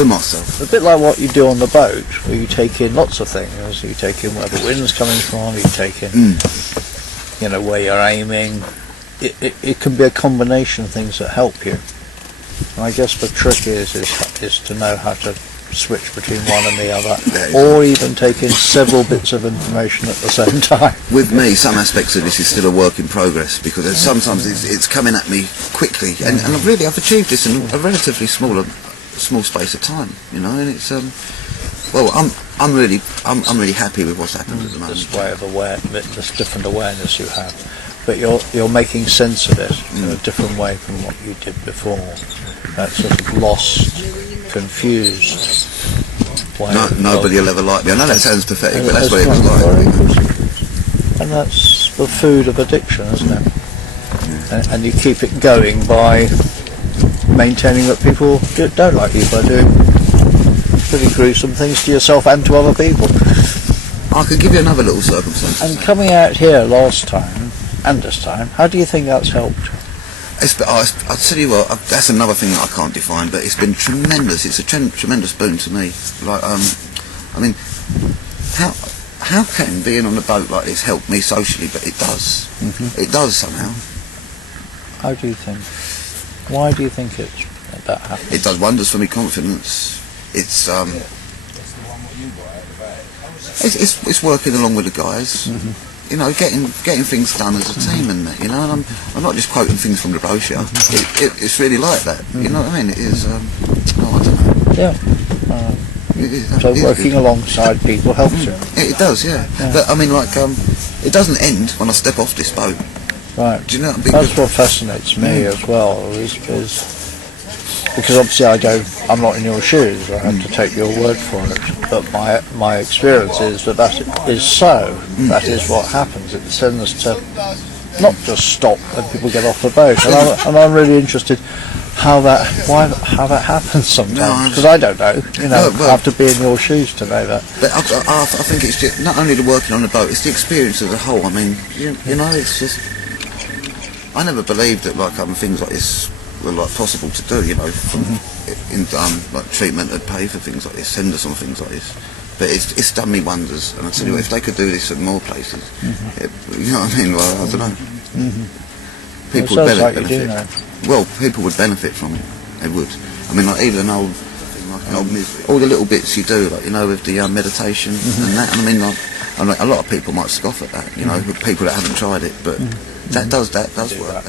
to myself. A bit like what you do on the boat, where you take in lots of things. You take in where the wind's coming from, you take in, you know, where you're aiming. It can be a combination of things that help you. And I guess the trick is to know how to switch between one and the other, or even take in several bits of information at the same time. With me, some aspects of this is still a work in progress, because sometimes it's coming at me quickly, and I've achieved this in a relatively small space of time, you know. And it's well, I'm really happy with what's happened at the moment. This way of this different awareness you have, but you're making sense of it in a different way from what you did before. That sort of lost, confused way. Nobody will ever like me. I know that sounds pathetic, but that's what it was like. And that's the food of addiction, isn't it? Yeah. And you keep it going by maintaining that people don't like you, by doing pretty gruesome things to yourself and to other people. I could give you another little circumstance. And coming out here last time and this time, how do you think that's helped? I'll tell you what, that's another thing that I can't define, but it's been tremendous. It's a tremendous boon to me. Like, I mean, how can being on a boat like this help me socially? But it does. It does somehow. How do you think? Why do you think that happens? It does wonders for me confidence. It's it's working along with the guys. You know, getting things done as a team and that, you know, and I'm not just quoting things from the brochure. It's really like that. You know what I mean? It is. I don't know. Yeah. So working alongside people helps you. It does, yeah. But I mean, like, it doesn't end when I step off this boat. Right. Do you know? That's what fascinates me as well. Is because obviously I'm not in your shoes. I have to take your word for it. But my experience is that is so. That is what happens. It sends us to not just stop when people get off the boat. And I'm really interested how that happens sometimes, because I don't know. You know, I have to be in your shoes to know that. But I think it's just not only the working on the boat; it's the experience as a whole. I mean, you know, it's just. I never believed that things like this were possible to do, you know, in like treatment and pay for things like this, send us on things like this. But it's done me wonders, and I tell you what, if they could do this at more places, you know what I mean? Well, I don't know. People would benefit. Well, people would benefit from it. They would. I mean, like even an old thing like all the little bits you do, like, you know, with the meditation and that. And I mean, like, a lot of people might scoff at that, you know, people that haven't tried it, but that does work.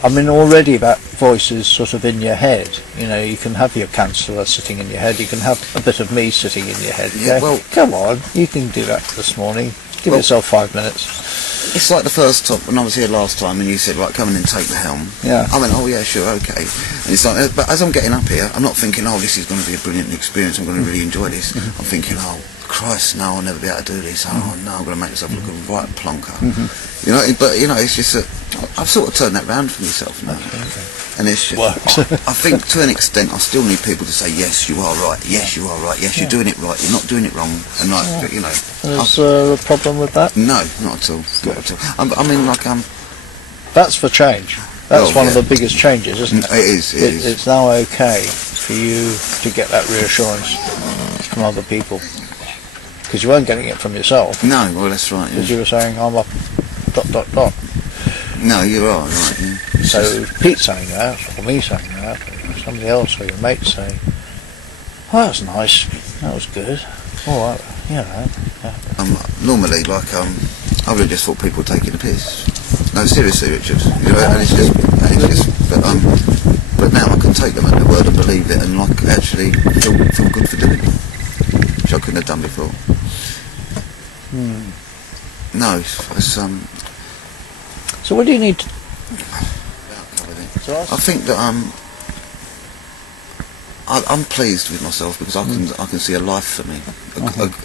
I mean, already that voice is sort of in your head. You know, you can have your counsellor sitting in your head. You can have a bit of me sitting in your head. Yeah, well, come on, you can do that this morning. Give yourself 5 minutes. It's like the first time when I was here last time, and you said, "Right, come in and take the helm." Yeah. I went, "Oh yeah, sure, okay." And it's like, but as I'm getting up here, I'm not thinking, "Oh, this is going to be a brilliant experience. I'm going to really enjoy this." I'm thinking, "Oh Christ, no, I'll never be able to do this. Oh no, I'm going to make myself look a right plonker." You know, but you know, it's just that I've sort of turned that round for myself now, and it's just, I think to an extent I still need people to say, "Yes, you are right. Yes, you are right. Yes, you're doing it right. You're not doing it wrong." And like, you know, is there a problem with that? No, not at all. Not at all. I mean, like, that's the change. That's one of the biggest changes, isn't it? It is. It's now okay for you to get that reassurance from other people, because you weren't getting it from yourself. No, well, that's right. Because you were saying, "I'm a ... No, you are right. Yeah. So Pete saying that, or me saying that, or somebody else, or your mate saying, "Oh, that's nice. That was good. All right, you know." Yeah. Normally, like, I would have just thought people were taking the piss. No, seriously, Richard. You know, and it's just, but now I can take them at their word and believe it, and like actually feel good for doing it, which I couldn't have done before. No, it's So what do you need to... I think that I'm pleased with myself, because I can see a life for me,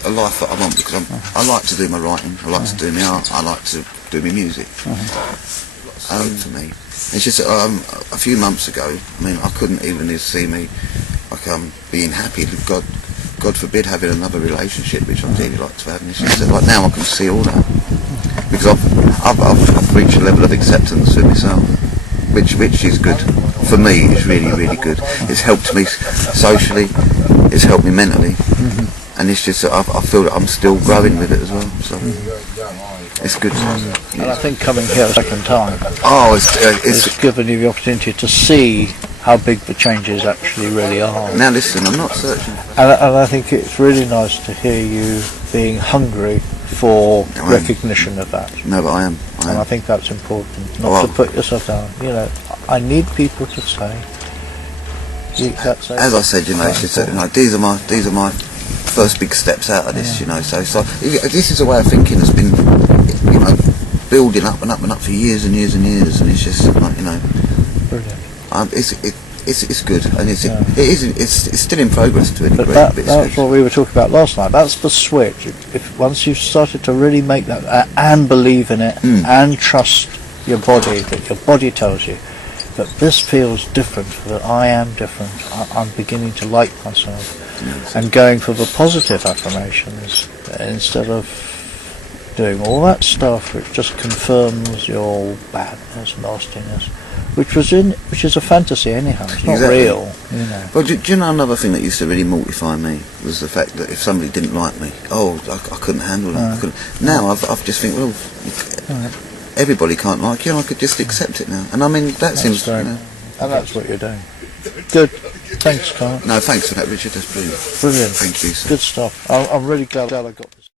a life that I want, because I like to do my writing, I like to do my art, I like to do my music. For me, it's just a few months ago, I mean, I couldn't even see me like being happy. God forbid having another relationship, which I'd really like to have. And it's just that, like, now I can see all that, because I've reached a level of acceptance with myself, which is good for me. It's really, really good. It's helped me socially. it's helped me mentally, and it's just I feel that I'm still growing with it as well. So it's good. And I think coming here a second time, Oh, it's given you the opportunity to see how big the changes actually really are. Now listen, I'm not searching. And I think it's really nice to hear you being hungry for recognition of that. No, but I am. And I think that's important, not to put yourself down. You know, I need people to say. As I said, you know, it's just, you know, these are my first big steps out of this. You know, so this is a way of thinking that's been, you know, building up and up and up for years and years and years, and it's just like, you know, brilliant. It's good, and it's still in progress to a degree. But that's what we were talking about last night. That's the switch. If once you've started to really make that and believe in it and trust your body, that your body tells you that this feels different, that I am different, I'm beginning to like myself, and going for the positive affirmations instead of doing all that stuff which just confirms your badness, nastiness, which is a fantasy anyhow. It's not real, you know. Well, do you know another thing that used to really mortify me was the fact that if somebody didn't like me, I couldn't handle that. Now I've just think, well, everybody can't like you, and I could just accept it now. And I mean, that seems, you know, and that's what you're doing. Good. Thanks, Carl. No, thanks for that, Richard. That's brilliant. Brilliant. Thank you. Sir. Good stuff. I'm really glad I got